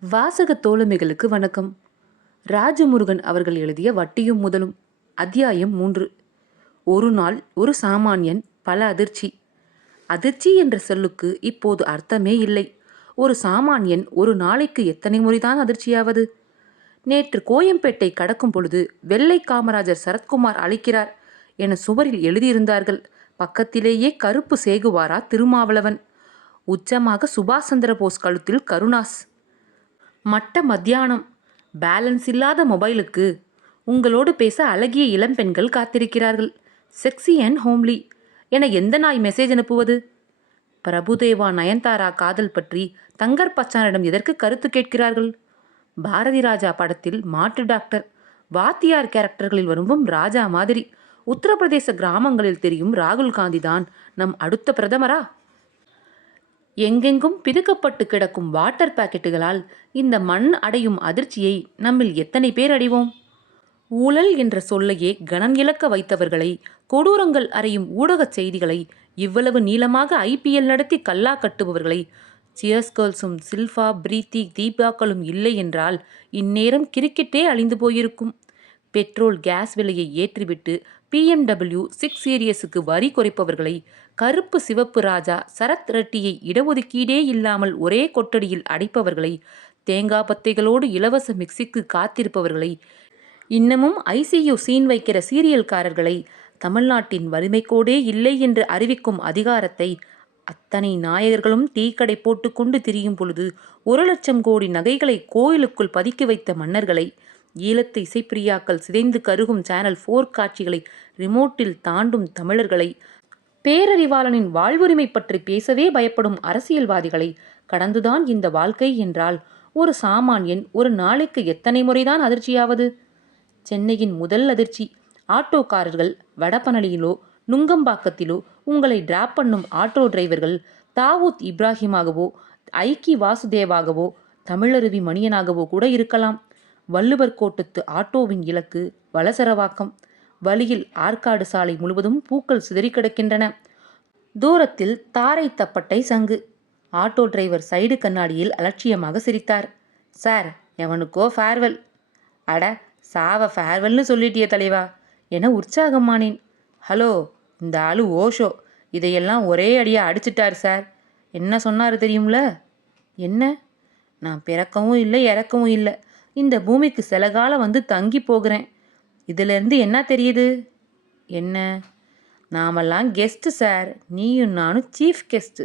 வாசக தோழமைகளுக்கு வணக்கம். ராஜமுருகன் அவர்கள் எழுதிய வட்டியும் முதலும் அத்தியாயம் மூன்று. ஒரு நாள் ஒரு சாமானியன் பல அதிர்ச்சி. அதிர்ச்சி என்ற சொல்லுக்கு இப்போது அர்த்தமே இல்லை. ஒரு சாமானியன் ஒரு நாளைக்கு எத்தனை முறைதான் அதிர்ச்சியாவது? நேற்று கோயம்பேட்டை கடக்கும் பொழுது வெள்ளை காமராஜர் சரத்குமார் அழைக்கிறார் என சுவரில் எழுதியிருந்தார்கள். பக்கத்திலேயே கருப்பு சேகுவாரா திருமாவளவன். உச்சமாக சுபாஷ் சந்திர போஸ் கழுத்தில் கருணாஸ். மட்ட மத்தியானம். பேலன்ஸ் இல்லாத மொபைலுக்கு உங்களோடு பேச அழகிய இளம்பெண்கள் காத்திருக்கிறார்கள். செக்ஸி அண்ட் ஹோம்லி என எந்த நாய் மெசேஜ் அனுப்புவது? பிரபுதேவா நயன்தாரா காதல் பற்றி தங்கர் பச்சானிடம் எதற்கு கருத்து கேட்கிறார்கள்? பாரதி ராஜா படத்தில் மாற்று டாக்டர். வாத்தியார் கேரக்டர்களில் வரும்பும் ராஜா மாதிரி. உத்தரப்பிரதேச கிராமங்களில் தெரியும் ராகுல் காந்தி தான் நம் அடுத்த பிரதமரா? எங்கெங்கும் பிதுக்கப்பட்டு கிடக்கும் வாட்டர் பாக்கெட்டுகளால் இந்த மண் அடையும் அதிர்ச்சியை நம்மில் எத்தனை பேர் அடைவோம்? ஊழல் என்ற சொல்லையே கனம் இழக்க வைத்தவர்களை கொடூரங்கள் அறையும் ஊடகச் செய்திகளை இவ்வளவு நீளமாக ஐபிஎல் நடத்தி கல்லா கட்டுபவர்களை சியர்ஸ் கேர்ள்ஸும் சில்ஃபா பிரீத்தி தீபாக்களும் இல்லை என்றால் இந்நேரம் கிரிக்கெட்டே அழிந்து போயிருக்கும். பெட்ரோல் கேஸ் விலையை ஏற்றிவிட்டு பிஎம்டபிள்யூ சிக்ஸ் சீரியஸுக்கு வரி குறைப்பவர்களை கருப்பு சிவப்பு ராஜா சரத் ரெட்டியை இடஒதுக்கீடே இல்லாமல் ஒரே கொட்டடியில் அடைப்பவர்களை தேங்காய் பத்தைகளோடு இலவச மிக்சிக்கு காத்திருப்பவர்களை இன்னமும் ஐசியு சீன் வைக்கிற சீரியல்காரர்களை தமிழ்நாட்டின் வறுமைக்கோடே இல்லை என்று அறிவிக்கும் அதிகாரத்தை அத்தனை நாயகர்களும் டீக்கடை போட்டுக்கொண்டு திரியும் பொழுது ஒரு லட்சம் கோடி நகைகளை கோயிலுக்குள் பதுக்கி வைத்த மன்னர்களை ஈழத்து இசைப்பிரியாக்கள் சிதைந்து கருகும் சேனல் ஃபோர் காட்சிகளை ரிமோட்டில் தாண்டும் தமிழர்களை. பேரறிவாளனின் வாழ்வுரிமை பற்றி பேசவே பயப்படும் அரசியல்வாதிகளை கடந்துதான் இந்த வாழ்க்கை என்றால் ஒரு சாமானியன் ஒரு நாளைக்கு எத்தனை முறைதான் அதிர்ச்சியாவது? சென்னையின் முதல் அதிர்ச்சி ஆட்டோக்காரர்கள் வடபனலியிலோ நுங்கம்பாக்கத்திலோ உங்களை டிராப் பண்ணும் ஆட்டோ டிரைவர்கள் தாவூத் இப்ராஹிமாகவோ ஐக்கி வாசுதேவாகவோ தமிழருவி மணியனாகவோ கூட இருக்கலாம். வள்ளுவர் கோட்டத்து ஆட்டோவின் இலக்கு வலசரவாக்கம் வழியில் ஆற்காடு சாலை முழுவதும் பூக்கள் சிதறி கிடக்கின்றன. தூரத்தில் தாரை தப்பட்டை சங்கு. ஆட்டோ டிரைவர் சைடு கண்ணாடியில் அலட்சியமாக சிரித்தார். சார் எவனுக்கோ ஃபேர்வெல் அட சாவ ஃபேர்வெல்னு சொல்லிட்டிய தலைவா என உற்சாகமானேன் ஹலோ இந்த ஆளு ஓஷோ. இதையெல்லாம் ஒரே அடியாக அடிச்சிட்டார் சார். என்ன சொன்னார் தெரியும்ல? என்ன? நான் பிறக்கவும் இல்லை இறக்கவும் இல்லை. இந்த பூமிக்கு சில காலம் வந்து தங்கி போகிறேன். இதிலிருந்து என்ன தெரியுது? என்ன? நாமெல்லாம் கெஸ்ட்டு சார் நீயும் நானும் சீஃப் கெஸ்ட்டு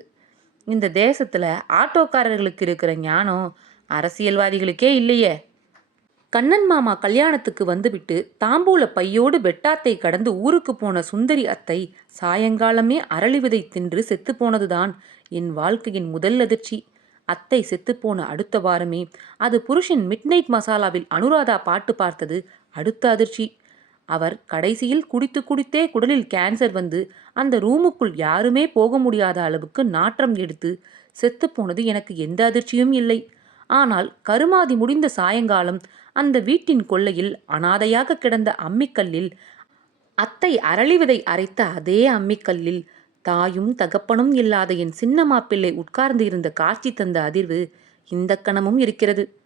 இந்த தேசத்தில் ஆட்டோக்காரர்களுக்கு இருக்கிற ஞானம் அரசியல்வாதிகளுக்கே இல்லையே. கண்ணன் மாமா கல்யாணத்துக்கு வந்துவிட்டு தாம்பூல பையோடு வெட்டாத்தை கடந்து ஊருக்கு போன சுந்தரி அத்தை சாயங்காலமே அரளி விதை தின்று செத்து போனதுதான் என் வாழ்க்கையின் முதல் அதிர்ச்சி. அத்தை செத்துப்போன அடுத்த வாரமே. அது புருஷன் மிட்நைட் மசாலாவில் அனுராதா பாட்டு பார்த்தது அடுத்த அதிர்ச்சி. அவர் கடைசியில் குடித்து குடித்தே குடலில் கேன்சர் வந்து அந்த ரூமுக்குள் யாருமே போக முடியாத அளவுக்கு நாற்றம் எடுத்து செத்துப்போனது எனக்கு எந்த அதிர்ச்சியும் இல்லை. ஆனால் கருமாதி முடிந்த சாயங்காலம் அந்த வீட்டின் கொள்ளையில் அனாதையாக கிடந்த அம்மிக்கல்லில் அத்தை அரளிவதை அரைத்த அதே அம்மிக்கல்லில் தாயும் தகப்பனும் இல்லாத என் சின்ன மாப்பிள்ளை உட்கார்ந்து இருந்த காட்சி தந்த அதிர்வு இந்த கணமும் இருக்கிறது.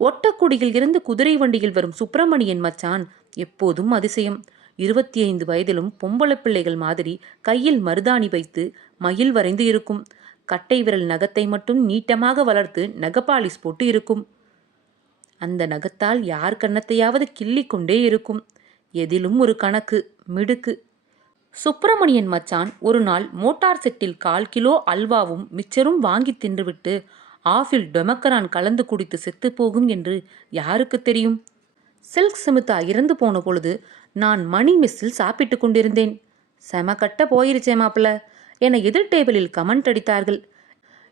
ஒட்டக்குடியில் இருந்து குதிரை வண்டியில் வரும் சுப்பிரமணியன் மச்சான் எப்போதும் அதிசயம். இருபத்தி ஐந்து வயதிலும் பொம்பளை பிள்ளைகள் மாதிரி கையில் மருதாணி வைத்து மயில் வரைந்து இருக்கும். கட்டை விரல் நகத்தை மட்டும் நீட்டமாக வளர்த்து நகப்பாலிஸ் போட்டு இருக்கும். அந்த நகத்தால் யார் கன்னத்தையாவது கிள்ளி கொண்டே இருக்கும். எதிலும் ஒரு கணக்கு மிடுக்கு. சுப்பிரமணியன் மச்சான் ஒரு நாள் மோட்டார் செட்டில் கால் கிலோ அல்வாவும் மிச்சரும் வாங்கி தின்றுவிட்டு ஆஃபில் டொமக்கரான் கலந்து குடித்து செத்துப்போகும் என்று யாருக்கு தெரியும்? சில்க் சிமிதா இறந்து போன பொழுது நான் மணி மிஸ்ஸில் சாப்பிட்டு கொண்டிருந்தேன். செம கட்ட போயிருச்சே மாப்பிள என எதிர் டேபிளில் கமெண்ட் அடித்தார்கள்.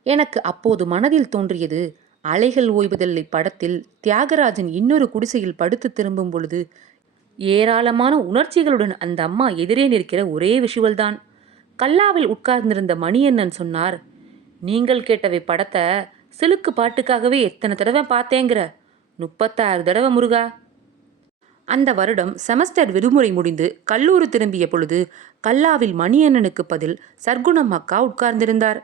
எனக்கு அப்போது மனதில் தோன்றியது அலைகள் ஓய்வதில்லை படத்தில் தியாகராஜன் இன்னொரு குடிசையில் படுத்து திரும்பும் பொழுது ஏராளமான உணர்ச்சிகளுடன் அந்த அம்மா எதிரே நிற்கிற ஒரே விஷுவல் தான் கல்லாவில் உட்கார்ந்திருந்த மணியண்ணன் சொன்னார் நீங்கள் கேட்டவை படத்தை சிலுக்கு பாட்டுக்காகவே எத்தனை தடவை பார்த்தேங்கிற? முப்பத்தாறு தடவை முருகா. அந்த வருடம் செமஸ்டர் விடுமுறை முடிந்து கல்லூரி திரும்பிய பொழுது கல்லாவில் மணியண்ணனுக்கு பதில் சர்க்குணம் அக்கா உட்கார்ந்திருந்தார்.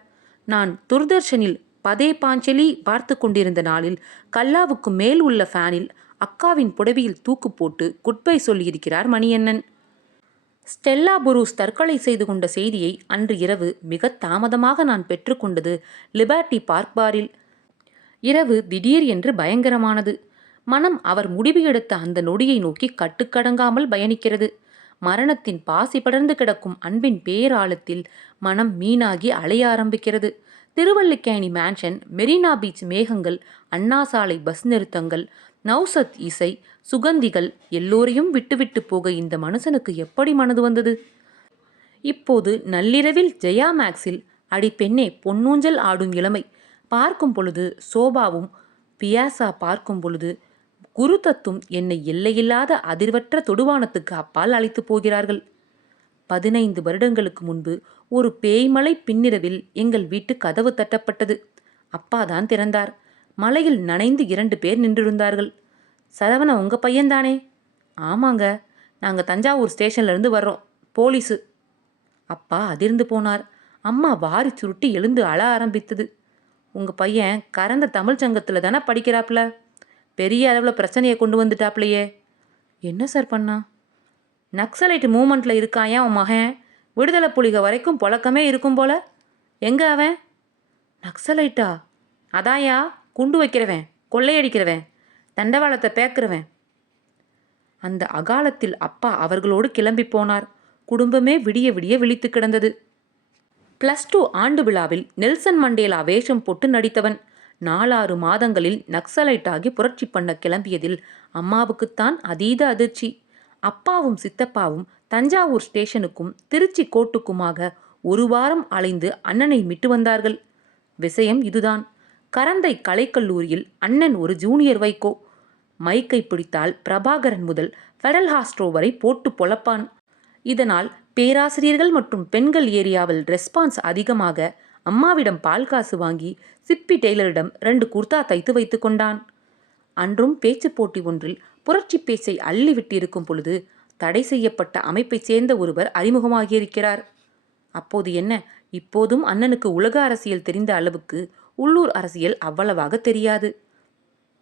நான் துர்தர்ஷனில் பதே பாஞ்சலி பார்த்து கொண்டிருந்த நாளில் கல்லாவுக்கு மேல் உள்ள ஃபேனில் அக்காவின் புடவையில் தூக்கு போட்டு குட்பை சொல்லியிருக்கிறார் மணியண்ணன். ஸ்டெல்லா புரூஸ் தற்கொலை செய்து கொண்ட செய்தியை அன்று இரவு மிக தாமதமாக நான் பெற்றுக்கொண்டது லிபர்ட்டி பார்க் பாரில். இரவு திடீர் என்று பயங்கரமானது. மனம் அவர் முடிவு எடுத்த அந்த நொடியை நோக்கி கட்டுக்கடங்காமல் பயணிக்கிறது. மரணத்தின் பாசி படர்ந்து கிடக்கும் அன்பின் பேராழத்தில் மனம் மீனாகி அலைய ஆரம்பிக்கிறது. திருவல்லிக்கேணி மேன்ஷன் மெரினா பீச் மேகங்கள் அண்ணா சாலை பஸ் நிறுத்தங்கள் நௌசத் இசை சுகந்திகள் எல்லோரையும் விட்டுவிட்டு போக இந்த மனுஷனுக்கு எப்படி மனது வந்தது? இப்போது நள்ளிரவில் ஜெயா மேக்ஸில் அடி பெண்ணே பொன்னூஞ்சல் ஆடும் இளமை. பார்க்கும் பொழுது சோபாவும் பியாசா பார்க்கும் பொழுது குரு தத்தும் என்னை எல்லையில்லாத அதிர்வற்ற தொடுவானத்துக்கு அப்பால் அழைத்து போகிறார்கள். பதினைந்து வருடங்களுக்கு முன்பு ஒரு பேய்மலை பின்னிரவில் எங்கள் வீட்டு கதவு தட்டப்பட்டது. அப்பாதான் திறந்தார். மலையில் நனைந்து இரண்டு பேர் நின்றிருந்தார்கள். சரவண உங்க பையன்தானே? ஆமாங்க. நாங்கள் தஞ்சாவூர் ஸ்டேஷன்லேருந்து வர்றோம். போலீஸு. அப்பா அதிர்ந்து போனார். அம்மா வாரி சுருட்டி எழுந்து அழ ஆரம்பித்தது. உங்கள் பையன் கறந்த தமிழ் சங்கத்தில் தானே படிக்கிறாப்புல? பெரிய அளவில் பிரச்சனையை கொண்டு வந்துட்டாப்லையே என்ன சார் பண்ணா? நக்சலைட் மூமெண்ட்டில் இருக்கான் ஏன் உன் மகன்? விடுதலை புலிக வரைக்கும் புழக்கமே இருக்கும் போல. எங்க அவன்? நக்சலைட்டா? அதாயா குண்டு வைக்கிறவன் கொள்ளையடிக்கிறவன் தண்டவாளத்தை பேக்கிறவன். அந்த அகாலத்தில் அப்பா அவர்களோடு கிளம்பி போனார். குடும்பமே விடிய விடிய விழித்து கிடந்தது. பிளஸ் டூ ஆண்டு விழாவில் நெல்சன் மண்டேலா வேஷம் போட்டு நடித்தவன். நாலாறு மாதங்களில் நக்சலைட்டாகி புரட்சி பண்ண கிளம்பியதில் அம்மாவுக்குத்தான் அதீத அதிர்ச்சி. அப்பாவும் சித்தப்பாவும் தஞ்சாவூர் ஸ்டேஷனுக்கும் திருச்சி கோட்டுக்குமாக ஒரு வாரம் அலைந்து அண்ணனை மிட்டு வந்தார்கள். விஷயம் இதுதான். கரந்தை கலைக்கல்லூரியில் அண்ணன் ஒரு ஜூனியர் வைக்கோ மைக்கை பிடித்தால் பிரபாகரன் முதல் ஃபெடல் ஹாஸ்ட்ரோ வரை போட்டு பொழப்பான். இதனால் பேராசிரியர்கள் மற்றும் பெண்கள் ஏரியாவில் ரெஸ்பான்ஸ் அதிகமாக அம்மாவிடம் பால் காசு வாங்கி சிப்பி டெய்லரிடம் ரெண்டு குர்தா தைத்து வைத்து கொண்டான். அன்றும் பேச்சு போட்டி ஒன்றில் புரட்சி பேச்சை அள்ளி விட்டிருக்கும் பொழுது தடை செய்யப்பட்ட அமைப்பைச் சேர்ந்த ஒருவர் அறிமுகமாகியிருக்கிறார். அப்போது என்ன? இப்போதும் அண்ணனுக்கு உலக அரசியல் தெரிந்த அளவுக்கு உள்ளூர் அரசியல் அவ்வளவாக தெரியாது.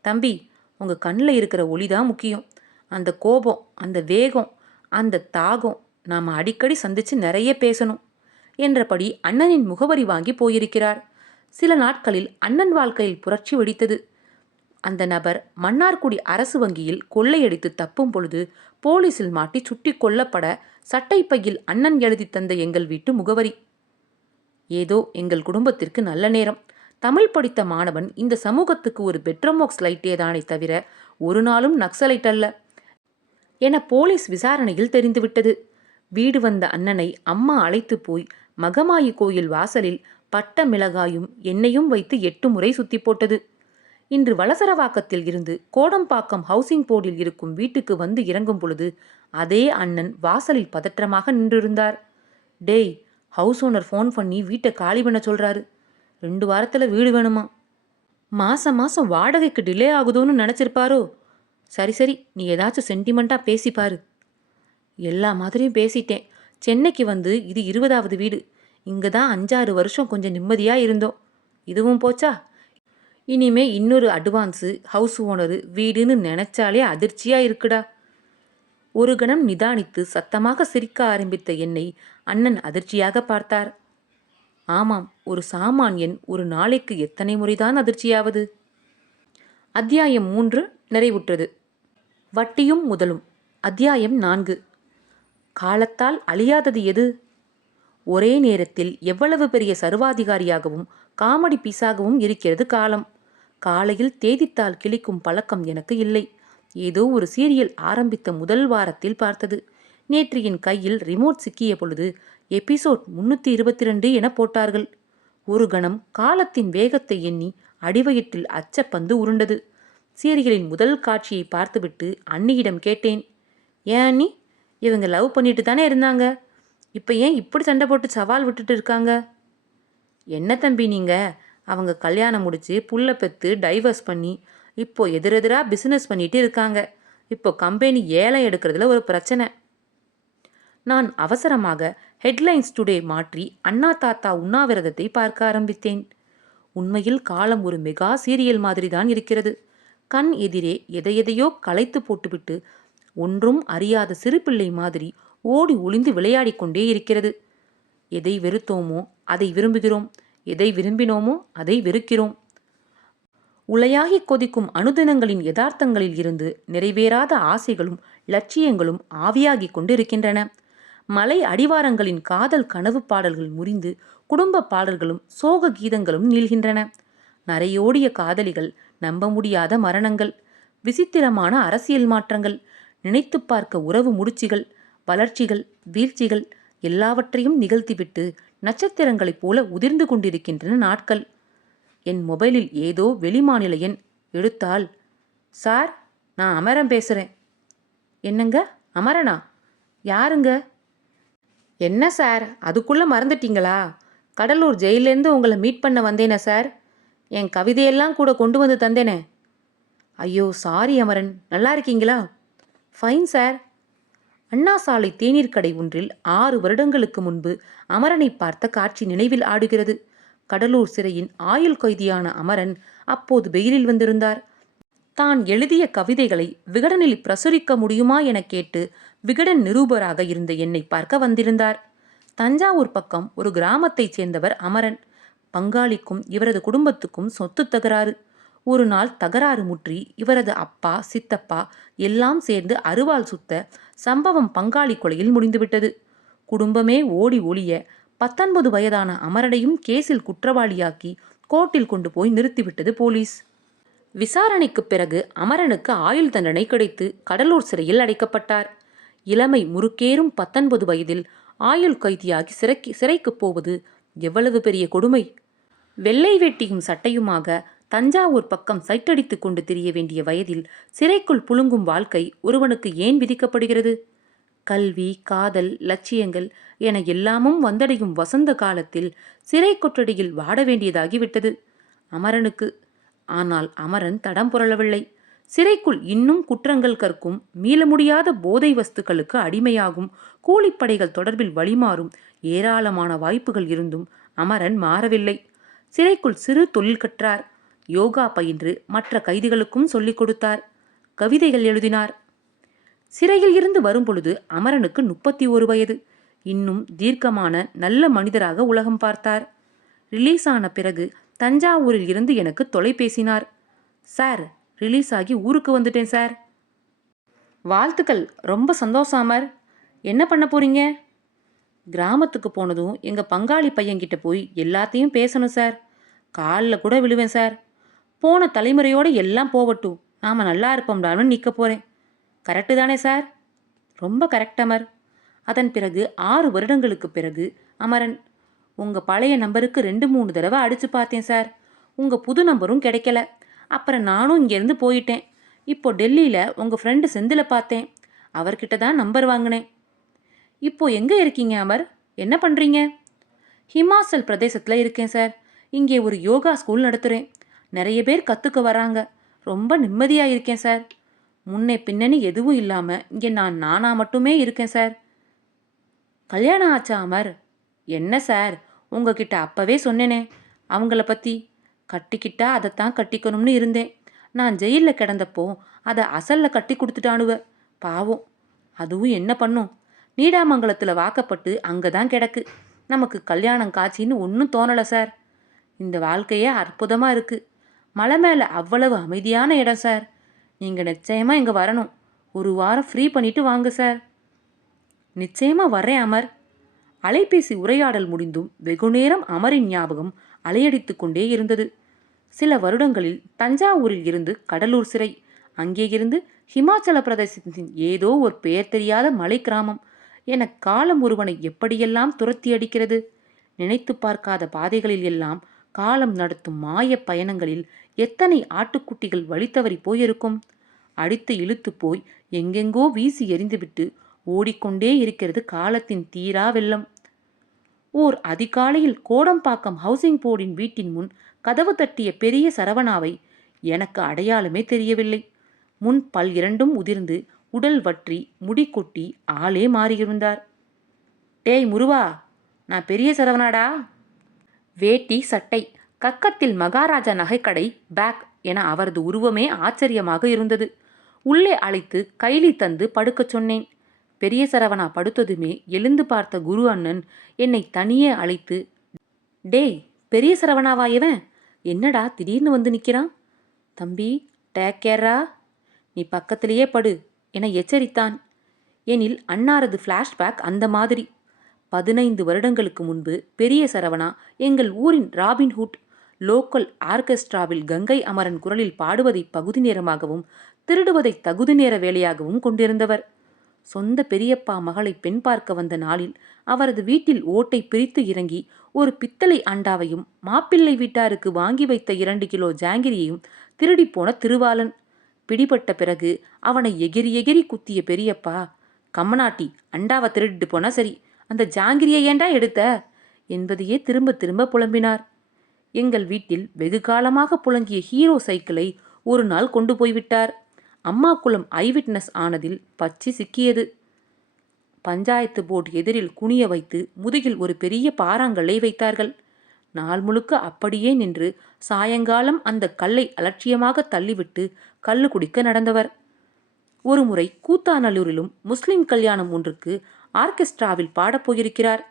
தம்பி உங்க கண்ணில் இருக்கிற ஒளி தான் முக்கியம். அந்த கோபம் அந்த வேகம் அந்த தாகம் நாம் அடிக்கடி சந்திச்சு நிறைய பேசணும் என்றபடி அண்ணனின் முகவரி வாங்கி போயிருக்கிறார். சில நாட்களில் அண்ணன் வாழ்க்கையில் புரட்சி வெடித்தது. அந்த நபர் மன்னார்குடி அரசு வங்கியில் கொள்ளையடித்து தப்பும் பொழுது போலீசில் மாட்டி சுட்டி கொல்லப்பட சட்டைப்பையில் அண்ணன் எழுதி தந்த எங்கள் வீட்டு முகவரி. ஏதோ எங்கள் குடும்பத்திற்கு நல்ல நேரம். தமிழ் படித்த மாணவன் இந்த சமூகத்துக்கு ஒரு பெட்ரமோக்ஸ் லைட்டே தானே தவிர ஒரு நாளும் நக்சலைட் அல்ல. என போலீஸ் விசாரணையில் தெரிந்துவிட்டது. வீடு வந்த அண்ணனை அம்மா அழைத்து போய் மகமாயி கோயில் வாசலில் பட்ட மிளகாயும் எண்ணெயும் வைத்து எட்டு முறை சுத்தி போட்டது. இன்று வலசரவாக்கத்தில் இருந்து கோடம்பாக்கம் ஹவுசிங் போர்டில் இருக்கும் வீட்டுக்கு வந்து இறங்கும் பொழுது அதே அண்ணன் வாசலில் பதற்றமாக நின்றிருந்தார். டேய் ஹவுஸ் ஓனர் ஃபோன் பண்ணி வீட்டை காலி பண்ண சொல்றாரு. ரெண்டு வாரத்தில் வீடு வேணுமா? மாசம் மாசம் வாடகைக்கு டிலே ஆகுதோன்னு நினச்சிருப்பாரோ? சரி சரி நீ ஏதாச்சும் சென்டிமெண்ட்டாக பேசிப்பாரு எல்லா மாதிரியும் பேசிட்டேன். சென்னைக்கு வந்து இது இருபதாவது வீடு. இங்கே தான் அஞ்சாறு வருஷம் கொஞ்சம் நிம்மதியாக இருந்தோம். இதுவும் போச்சா? இனிமே இன்னொரு அட்வான்ஸு ஹவுஸ் ஓனரு வீடுன்னு நினைச்சாலே அதிர்ச்சியாக இருக்குடா. ஒரு கணம் நிதானித்து சத்தமாக சிரிக்க ஆரம்பித்த என்னை அண்ணன் அதிர்ச்சியாக பார்த்தார். ஆமாம் ஒரு சாமானியன் ஒரு நாளைக்கு எத்தனை முறைதான் அதிர்ச்சியாவது? அத்தியாயம் மூன்று நிறைவுற்றது. வட்டியும் முதலும். அத்தியாயம் நான்கு. காலத்தால் அழியாதது எது? ஒரே நேரத்தில் எவ்வளவு பெரிய சர்வாதிகாரியாகவும் காமெடி பீஸாகவும் இருக்கிறது காலம். காலையில் தேதித்தாள் கிழிக்கும் பழக்கம் எனக்கு இல்லை. ஏதோ ஒரு சீரியல் ஆரம்பித்த முதல் வாரத்தில் பார்த்தது. நேற்று என் கையில் ரிமோட் சிக்கிய பொழுது எபிசோட் முன்னூற்றி இருபத்தி ரெண்டு என போட்டார்கள். ஒரு கணம் காலத்தின் வேகத்தை எண்ணி அடிவயிற்றில் அச்சப்பந்து உருண்டது. சீரியலின் முதல் காட்சியை பார்த்துவிட்டு அன்னியிடம் கேட்டேன் ஏன் அண்ணி? இவங்க லவ் பண்ணிட்டு தானே இருந்தாங்க? இப்போ ஏன் இப்படி சண்டை போட்டு சவால் விட்டுட்டு இருக்காங்க? என்ன தம்பி நீங்கள் அவங்க கல்யாணம் முடிச்சு புள்ள பெற்று டைவர்ஸ் பண்ணி இப்போ எதிரெதிராக பிஸ்னஸ் பண்ணிட்டு இருக்காங்க. இப்போ கம்பெனி ஏலம் எடுக்கிறதுல ஒரு பிரச்சனை. நான் அவசரமாக ஹெட்லைன்ஸ் டுடே மாற்றி அண்ணா தாத்தா உண்ணாவிரதத்தை பார்க்க ஆரம்பித்தேன். உண்மையில் காலம் ஒரு மெகா சீரியல் மாதிரி தான் இருக்கிறது. கண் எதிரே எதையெதையோ களைத்து போட்டுவிட்டு ஒன்றும் அறியாத சிறு பிள்ளை மாதிரி ஓடி ஒளிந்து விளையாடிக்கொண்டே இருக்கிறது. எதை வெறுத்தோமோ அதை விரும்புகிறோம். எதை விரும்பினோமோ அதை வெறுக்கிறோம். உலையாகிக் கொதிக்கும் அனுதினங்களின் யதார்த்தங்களில் இருந்து நிறைவேறாத ஆசைகளும் லட்சியங்களும் ஆவியாகிக் கொண்டிருக்கின்றன. மலை அடிவாரங்களின் காதல் கனவு பாடல்கள் முறிந்து குடும்ப பாடல்களும் சோக கீதங்களும் நீள்கின்றன. நரையோடிய காதலிகள் நம்ப முடியாத மரணங்கள் விசித்திரமான அரசியல் மாற்றங்கள் நினைத்துப் பார்க்க உறவு முடிச்சுகள் வளர்ச்சிகள் வீழ்ச்சிகள் எல்லாவற்றையும் நிகழ்த்திவிட்டு நட்சத்திரங்களைப் போல உதிர்ந்து கொண்டிருக்கின்றன நாட்கள். என் மொபைலில் ஏதோ வெளிமாநில எண் எடுத்தால் சார் நான் அமரன் பேசுகிறேன் என்னங்க? அமரனா? யாருங்க? என்ன சார்? அதுக்குள்ளே மறந்துட்டீங்களா? கடலூர் ஜெயிலேருந்து உங்களை மீட் பண்ண வந்தேனே சார். என் கவிதையெல்லாம் கூட கொண்டு வந்து தந்தேனே. ஐயோ சாரி அமரன். நல்லா இருக்கீங்களா? Fine sir. அண்ணா சாலை தேநீர் கடை ஒன்றில் ஆறு வருடங்களுக்கு முன்பு அமரனை பார்த்த காட்சி நினைவில் ஆடுகிறது. கடலூர் சிறையின் ஆயுள் கைதியான அமரன் அப்போது வெயிலில் வந்திருந்தார். தான் எழுதிய கவிதைகளை விகடனில் பிரசுரிக்க முடியுமா என கேட்டு விகடன் நிரூபராக இருந்த என்னை பார்க்க வந்திருந்தார். தஞ்சாவூர் பக்கம் ஒரு கிராமத்தைச் சேர்ந்தவர் அமரன். பங்காளிக்கும் இவரது குடும்பத்துக்கும் சொத்து தகராறு. ஒரு நாள் தகராறு முற்றி இவரது அப்பா சித்தப்பா எல்லாம் சேர்ந்து அருவாள் சுத்த சம்பவம் பங்காளி கொலையில் முடிந்துவிட்டது. குடும்பமே ஓடி ஒளிய பத்தொன்பது வயதான அமரனையும் கேஸில் குற்றவாளியாக்கி கோர்ட்டில் கொண்டு போய் நிறுத்திவிட்டது போலீஸ். விசாரணைக்குப் பிறகு அமரனுக்கு ஆயுள் தண்டனை கிடைத்து கடலூர் சிறையில் அடைக்கப்பட்டார். இளமை முறுக்கேறும் பத்தொன்பது வயதில் ஆயுள் கைதியாகி சிறைக்கு சிறைக்குப் போவது எவ்வளவு பெரிய கொடுமை? வெள்ளை வேட்டியும் சட்டையுமாக தஞ்சாவூர் பக்கம் சைட்டடித்து கொண்டு திரிய வேண்டிய வயதில் சிறைக்குள் புழுங்கும் வாழ்க்கை ஒருவனுக்கு ஏன் விதிக்கப்படுகிறது? கல்வி காதல் லட்சியங்கள் என எல்லாமும் வந்தடையும் வசந்த காலத்தில் சிறை கொட்டடியில் வாட வேண்டியதாகிவிட்டது. அமரனுக்கு ஆனால் அமரன் தடம் புரளவில்லை. சிறைக்குள் இன்னும் குற்றங்கள் கற்கும் மீள முடியாத போதை வஸ்துக்களுக்கு அடிமையாகும். கூலிப்படைகள் தொடர்பில் வழிமாறும் ஏராளமான வாய்ப்புகள் இருந்தும் அமரன் மாறவில்லை. சிறைக்குள் சிறு தொழில் கற்றார். யோகா பயின்று மற்ற கைதிகளுக்கும் சொல்லிக் கொடுத்தார். கவிதைகள் எழுதினார். சிறையில் இருந்து வரும்பொழுது அமரனுக்கு முப்பத்தி ஒரு வயது. இன்னும் தீர்க்கமான நல்ல மனிதராக உலகம் பார்த்தார். ரிலீஸ் ஆன பிறகு தஞ்சாவூரில் இருந்து எனக்கு தொலைபேசினார். சார் ரிலீஸ் ஆகி ஊருக்கு வந்துட்டேன் சார். வாழ்த்துக்கள். ரொம்ப சந்தோஷம் அமர். என்ன பண்ண போறீங்க? கிராமத்துக்கு போனதும் எங்கள் பங்காளி பையன்கிட்ட போய் எல்லாத்தையும் பேசணும் சார். காலில் கூட விழுவேன் சார். போன தலைமுறையோடு எல்லாம் போகட்டும். நாம் நல்லா இருப்போம்டான்னு நிற்க போகிறேன் கரெக்டு தானே சார்? ரொம்ப கரெக்ட் அமர். அதன் பிறகு ஆறு வருடங்களுக்கு பிறகு அமரன் உங்கள் பழைய நம்பருக்கு ரெண்டு மூணு தடவை அடித்து பார்த்தேன் சார். உங்கள் புது நம்பரும் கிடைக்கல. அப்புறம் நானும் இங்கேருந்து போயிட்டேன். இப்போ டெல்லியில் உங்கள் ஃப்ரெண்டு செந்தில் பார்த்தேன். அவர்கிட்ட தான் நம்பர் வாங்கினேன். இப்போ எங்கே இருக்கீங்க அமர்? என்ன பண்ணுறீங்க ஹிமாச்சல் பிரதேசத்தில் இருக்கேன் சார். இங்கே ஒரு யோகா ஸ்கூல் நடத்துகிறேன் நிறைய பேர் கற்றுக்க வராங்க. ரொம்ப நிம்மதியாக இருக்கேன் சார். முன்னே பின்னணி எதுவும் இல்லாமல் இங்கே நான் நானாக மட்டுமே இருக்கேன் சார். கல்யாணம் ஆச்சா அமர்? என்ன சார்? உங்ககிட்ட அப்பவே சொன்னேனே. அவங்கள பற்றி கட்டிக்கிட்டா அதைத்தான் கட்டிக்கணும்னு இருந்தேன். நான் ஜெயிலில் கிடந்தப்போ அதை அசலில் கட்டி கொடுத்துட்டானுவ. பாவம். அதுவும் என்ன பண்ணும்? நீடாமங்கலத்தில் வாக்கப்பட்டு அங்கே தான் கிடக்கு. நமக்கு கல்யாணம் காட்சின்னு ஒன்றும் தோணலை சார். இந்த வாழ்க்கையே அற்புதமாக இருக்குது மலை மேலே அவ்வளவு அமைதியான இடம் சார். நீங்கள் நிச்சயமாக இங்கே வரணும். ஒரு வாரம் ஃப்ரீ பண்ணிட்டு வாங்க சார். நிச்சயமாக வரேன் அமர். அலைபேசி உரையாடல் முடிந்தும் வெகுநேரம் அமரின் ஞாபகம் அலையடித்து கொண்டே இருந்தது. சில வருடங்களில் தஞ்சாவூரில் இருந்து கடலூர் சிறை அங்கே இருந்து ஹிமாச்சல பிரதேசத்தின் ஏதோ ஒரு பெயர் தெரியாத மலை கிராமம் என காலம் ஒருவனை எப்படியெல்லாம் துரத்தி அடிக்கிறது நினைத்து பார்க்காத பாதைகளில் எல்லாம் காலம் நடத்தும் மாய பயணங்களில் எத்தனை ஆட்டுக்குட்டிகள் வழித்தவறி போயிருக்கும்? அடித்து இழுத்து போய் எங்கெங்கோ வீசி எறிந்துவிட்டு ஓடிக்கொண்டே இருக்கிறது காலத்தின் தீரா வெள்ளம். ஓர் அதிகாலையில் கோடம்பாக்கம் ஹவுசிங் போர்டின் வீட்டின் முன் கதவு தட்டிய பெரிய சரவணாவை எனக்கு அடையாளமே தெரியவில்லை. முன் பல் இரண்டும் உதிர்ந்து உடல் வற்றி முடி கொட்டி ஆளே மாறியிருந்தார். டேய் முருவா நான் பெரிய சரவணாடா? வேட்டி சட்டை. கக்கத்தில் மகாராஜா நகைக்கடை பேக் என அவரது உருவமே ஆச்சரியமாக இருந்தது. உள்ளே அழைத்து கைலி தந்து படுக்கச் சொன்னேன். பெரிய சரவணா படுத்ததுமே எழுந்து பார்த்த குரு அண்ணன் என்னை தனியே அழைத்து டேய் பெரிய சரவணாவா இவன்? என்னடா திடீர்னு வந்து நிற்கிறான் தம்பி டேக் கேரா நீ பக்கத்திலேயே படு என எச்சரித்தான். எனில் அன்னாரது ஃப்ளாஷ்பேக் அந்த மாதிரி. பதினைந்து வருடங்களுக்கு முன்பு பெரிய சரவணா எங்கள் ஊரின் ராபின்ஹுட் லோக்கல் ஆர்கெஸ்ட்ராவில் கங்கை அமரன் குரலில் பாடுவதை பகுதி நேரமாகவும் திருடுவதை தகுதி நேர வேலையாகவும் கொண்டிருந்தவர். சொந்த பெரியப்பா மகளை பெண் பார்க்க வந்த நாளில் அவரது வீட்டில் ஓட்டை பிரித்து இறங்கி ஒரு பித்தளை அண்டாவையும் மாப்பிள்ளை வீட்டாருக்கு வாங்கி வைத்த இரண்டு கிலோ ஜாங்கிரியையும் திருடிப் போன திருவாளன். பிடிபட்ட பிறகு அவனை எகிரி எகிரி குத்திய பெரியப்பா கம்மநாட்டி அண்டாவை திருடிட்டு போனா சரி அந்த ஜாங்கிரியை ஏண்டா எடுத்த? என்பதையே திரும்ப திரும்ப புலம்பினார். எங்கள் வீட்டில் வெகு காலமாக புழங்கிய ஹீரோ சைக்கிளை ஒரு நாள் கொண்டு போய்விட்டார் அம்மா குளம் ஐவிட்னஸ் ஆனதில் பச்சி சிக்கியது. பஞ்சாயத்து போர்டு எதிரில் குனிய வைத்து முதுகில் ஒரு பெரிய பாறாங்கல்லை வைத்தார்கள். நாள் முழுக்க அப்படியே நின்று சாயங்காலம் அந்த கல்லை அலட்சியமாக தள்ளிவிட்டு கல்லு குடிக்க நடந்தவர். ஒருமுறை கூத்தாநல்லூரிலும் முஸ்லிம் கல்யாணம் ஒன்றுக்கு ஆர்கெஸ்ட்ராவில் பாடப் போயிருக்கிறார்.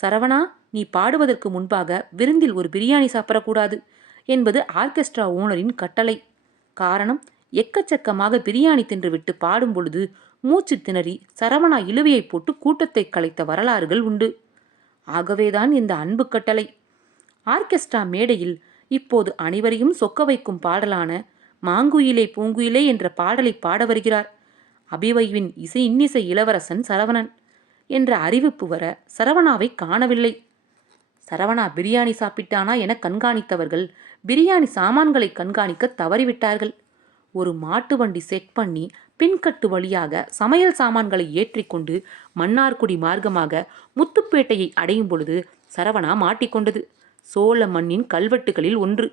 சரவணா நீ பாடுவதற்கு முன்பாக விருந்தில் ஒரு பிரியாணி சாப்பிடக்கூடாது என்பது ஆர்கெஸ்ட்ரா ஓனரின் கட்டளை. காரணம் எக்கச்சக்கமாக பிரியாணி தின்றுவிட்டு பாடும் பொழுது மூச்சு திணறி சரவணா இழுவையை போட்டு கூட்டத்தை கலைத்த வரலாறுகள் உண்டு. ஆகவேதான் இந்த அன்பு கட்டளை. ஆர்கெஸ்ட்ரா மேடையில் இப்போது அனைவரையும் சொக்க வைக்கும் பாடலான மாங்குயிலே பூங்குயிலே என்ற பாடலை பாட வருகிறார். அபிவைவின் இசை இன்னிசை இளவரசன் சரவணன். என்ற அறிவிப்பு வர சரவணாவை காணவில்லை. சரவணா பிரியாணி சாப்பிட்டானா என கண்காணித்தவர்கள் பிரியாணி சாமான்களை கண்காணிக்க தவறிவிட்டார்கள். ஒரு மாட்டு வண்டி செட் பண்ணி பின்கட்டு வழியாக சமையல் சாமான்களை ஏற்றிக்கொண்டு மன்னார்குடி மார்க்கமாக முத்துப்பேட்டையை அடையும் பொழுது சரவணா மாட்டிக்கொண்டது. சோழ மண்ணின் கல்வெட்டுகளில் ஒன்று.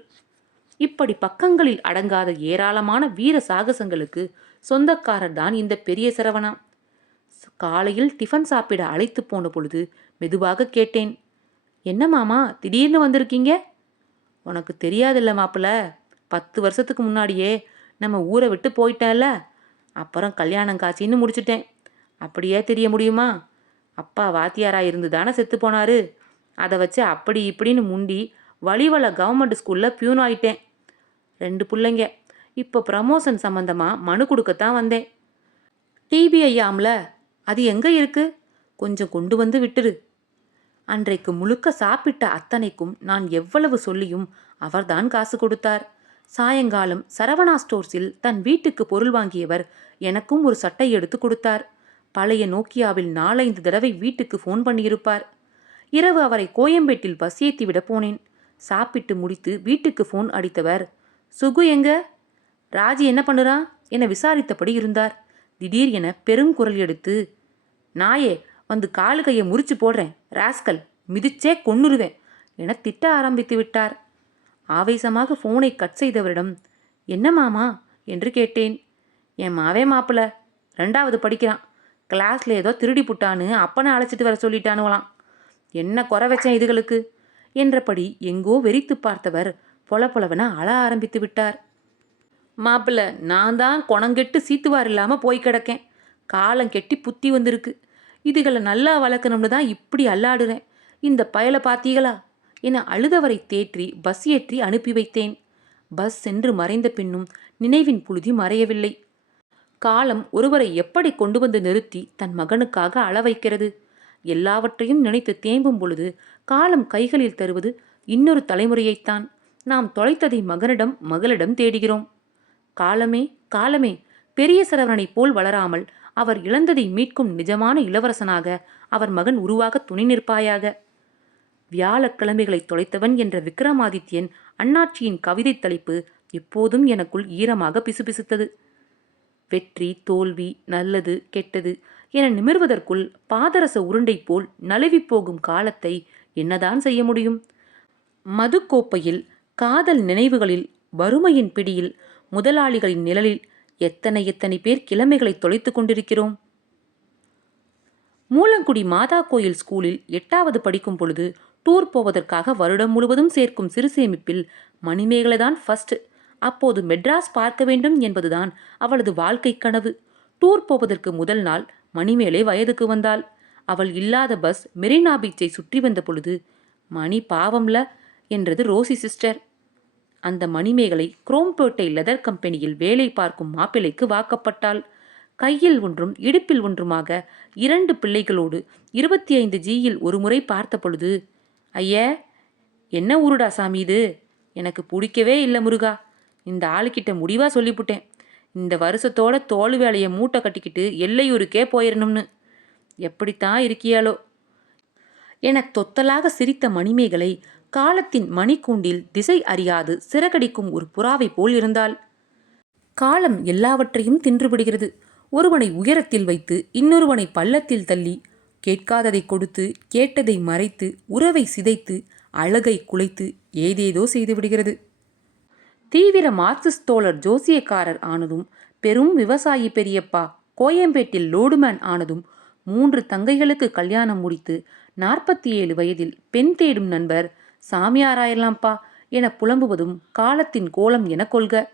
இப்படி பக்கங்களில் அடங்காத ஏராளமான வீர சாகசங்களுக்கு சொந்தக்காரர் தான் இந்த பெரிய சரவணா. காலையில் டிஃபன் சாப்பிட அழைத்து போன பொழுது மெதுவாக கேட்டேன் என்ன மாமா திடீர்னு வந்திருக்கீங்க? உனக்கு தெரியாதில்ல மாப்பிள்ள பத்து வருஷத்துக்கு முன்னாடியே நம்ம ஊரை விட்டு போயிட்டேன்ல அப்புறம் கல்யாணம் காட்சின்னு முடிச்சிட்டேன். அப்படியே தெரிய முடியுமா? அப்பா வாத்தியாராக இருந்து தானே செத்து போனாரு. அதை வச்சு அப்படி இப்படின்னு முண்டி வழிவள கவர்மெண்ட் ஸ்கூலில் பியூன் ஆயிட்டேன். ரெண்டு பிள்ளைங்க. இப்போ ப்ரமோஷன் சம்மந்தமாக மனு கொடுக்கத்தான் வந்தேன். டிபி ஐயாம்ல அது எங்கே இருக்கு? கொஞ்சம் கொண்டு வந்து விட்டுரு அன்றைக்கு முழுக்க சாப்பிட்ட அத்தனைக்கும் நான் எவ்வளவு சொல்லியும் அவர்தான் காசு கொடுத்தார். சாயங்காலம் சரவணா ஸ்டோர்ஸில் தன் வீட்டுக்கு பொருள் வாங்கியவர் எனக்கும் ஒரு சட்டை எடுத்து கொடுத்தார். பழைய நோக்கியாவில் நாலைந்து தடவை வீட்டுக்கு ஃபோன் பண்ணியிருப்பார். இரவு அவரை கோயம்பேட்டில் பஸ் ஏற்றி விட போனேன். சாப்பிட்டு முடித்து வீட்டுக்கு ஃபோன் அடித்தவர் சுகு எங்க? ராஜி என்ன பண்ணுறான்? என விசாரித்தபடி இருந்தார். திடீர் என பெருங்குரல் எடுத்து நாயே வந்து காலு கையை முறிச்சு போடுறேன். ராஸ்கல் மிதிச்சே கொன்னுருவேன் என திட்ட ஆரம்பித்து விட்டார். ஆவேசமாக ஃபோனை கட் செய்தவரிடம் என்ன மாமா? என்று கேட்டேன். என் மாவே மாப்பிள ரெண்டாவது படிக்கிறான். கிளாஸில் ஏதோ திருடி புட்டான்னு அப்பனை அழைச்சிட்டு வர சொல்லிட்டானுவலாம் என்ன குறை வச்சேன் இதுகளுக்கு? என்றபடி எங்கோ வெறித்து பார்த்தவர் பொல பொலவென அழ ஆரம்பித்து விட்டார். மாப்பிள்ள நான் தான் குணங்கெட்டு சீத்துவார் இல்லாமல் போய் கிடக்கேன். காலம் கெட்டி புத்தி வந்திருக்கு. இதுகளை நல்லா வளர்க்கணும்னு தான் இப்படி அல்லாடுறேன். இந்த பயலை பார்த்தீங்களா என அழுதவரை தேற்றி பஸ் ஏற்றி அனுப்பி வைத்தேன். பஸ் சென்று மறைந்த பின்னும் நினைவின் புழுதி மறையவில்லை. காலம் ஒருவரை எப்படி கொண்டு வந்து நிறுத்தி தன் மகனுக்காக அள வைக்கிறது? எல்லாவற்றையும் நினைத்து தேம்பும் பொழுது காலம் கைகளில் தருவது இன்னொரு தலைமுறையைத்தான். நாம் தொலைத்ததை மகனிடம் மகளிடம் தேடுகிறோம். காலமே காலமே பெரிய சரவணனைப் போல் வளராமல் அவர் இழந்ததை மீட்கும் நிஜமான இளவரசனாக அவர் மகன் உருவாக துணை நிற்பாயாக. வியாழக்கிழமைகளை தொலைத்தவன் என்ற விக்ரமாதித்யன் அண்ணாச்சியின் கவிதை தலைப்பு எப்போதும் எனக்குள் ஈரமாக பிசுபிசுத்தது. வெற்றி தோல்வி நல்லது கெட்டது என நிமிர்வதற்குள் பாதரச உருண்டை போல் நழுவி போகும் காலத்தை என்னதான் செய்ய முடியும்? மதுக்கோப்பையில் காதல் நினைவுகளில் வறுமையின் பிடியில் முதலாளிகளின் நிழலில் எத்தனை எத்தனை பேர் கிழமைகளை தொலைத்து கொண்டிருக்கிறோம்? மூலங்குடி மாதா கோயில் ஸ்கூலில் எட்டாவது படிக்கும் பொழுது டூர் போவதற்காக வருடம் முழுவதும் சேர்க்கும் சிறு சேமிப்பில் மணிமேகலை தான் ஃபர்ஸ்ட் அப்போது மெட்ராஸ் பார்க்க வேண்டும் என்பதுதான் அவளது வாழ்க்கை கனவு. டூர் போவதற்கு முதல் நாள் மணிமேலே வயதுக்கு வந்தாள். அவள் இல்லாத பஸ் மெரினா பீச்சை சுற்றி வந்த பொழுது மணி பாவம்ல என்றது ரோசி சிஸ்டர் அந்த மணிமேகலை குரோம்பேட்டை லெதர் கம்பெனியில் வேலை பார்க்கும் மாப்பிள்ளைக்கு வாக்கப்பட்டாள். கையில் ஒன்றும் இடுப்பில் ஒன்றுமாக இரண்டு பிள்ளைகளோடு இருபத்தி ஐந்து ஜியில் ஒரு முறை பார்த்த பொழுது ஐய என்ன ஊருடா சாமி இது? எனக்கு பிடிக்கவே இல்லை முருகா. இந்த ஆளுக்கிட்ட முடிவாக சொல்லிவிட்டேன் இந்த வருஷத்தோட தோல் வேலையை மூட்டை கட்டிக்கிட்டு எல்லையூருக்கே போயிடணும்னு எப்படித்தான் இருக்கியாளோ? என தொத்தலாக சிரித்த மணிமேகலை காலத்தின் மணிக்கூண்டில் திசை அறியாது சிறகடிக்கும் ஒரு புறாவை போல் இருந்தாள். காலம் எல்லாவற்றையும் தின்றுவிடுகிறது. ஒருவனை உயரத்தில் வைத்து இன்னொருவனை பள்ளத்தில் தள்ளி கேட்காததை கொடுத்து கேட்டதை மறைத்து உறவை சிதைத்து அழகை குலைத்து ஏதேதோ செய்துவிடுகிறது. தீவிர மார்க்சிஸ்ட் தோழர் ஜோசியக்காரர் ஆனதும் பெரும் விவசாயி பெரியப்பா கோயம்பேட்டில் லோடுமேன் ஆனதும் மூன்று தங்கைகளுக்கு கல்யாணம் முடித்து நாற்பத்தி ஏழு வயதில் பெண் தேடும் நண்பர் சாமியாராயிரலாம்ப்பா என புலம்புவதும் காலத்தின் கோலம் என கொள்க.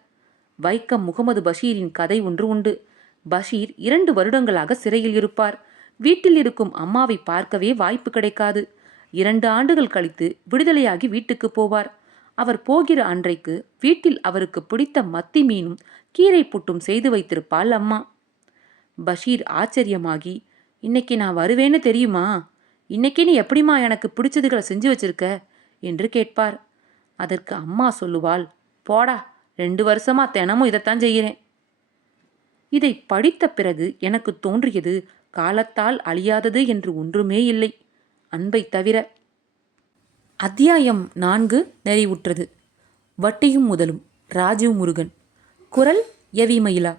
வைக்கம் முகமது பஷீரின் கதை ஒன்று உண்டு. பஷீர் இரண்டு வருடங்களாக சிறையில் இருப்பார். வீட்டில் இருக்கும் அம்மாவை பார்க்கவே வாய்ப்பு கிடைக்காது. இரண்டு ஆண்டுகள் கழித்து விடுதலையாகி வீட்டுக்கு போவார். அவர் போகிற அன்றைக்கு வீட்டில் அவருக்கு பிடித்த மத்தி மீனும் கீரை புட்டும் செய்து வைத்திருப்பாள் அம்மா. பஷீர் ஆச்சரியமாகி இன்னைக்கு நான் வருவேன்னு தெரியுமா? இன்னைக்கு நீ எப்படிம்மா எனக்கு பிடிச்சதுகளை செஞ்சு வச்சிருக்க? என்று கேட்பார். அதற்கு அம்மா சொல்லுவாள் போடா ரெண்டு வருஷமா தினமும் இதைத்தான் செய்கிறேன். இதை படித்த பிறகு எனக்கு தோன்றியது காலத்தால் அழியாதது என்று ஒன்றுமே இல்லை அன்பை தவிர. அத்தியாயம் நான்கு நிறைவுற்றது. வட்டியும் முதலும் ராஜீவ் முருகன். குரல் எவி மயிலா.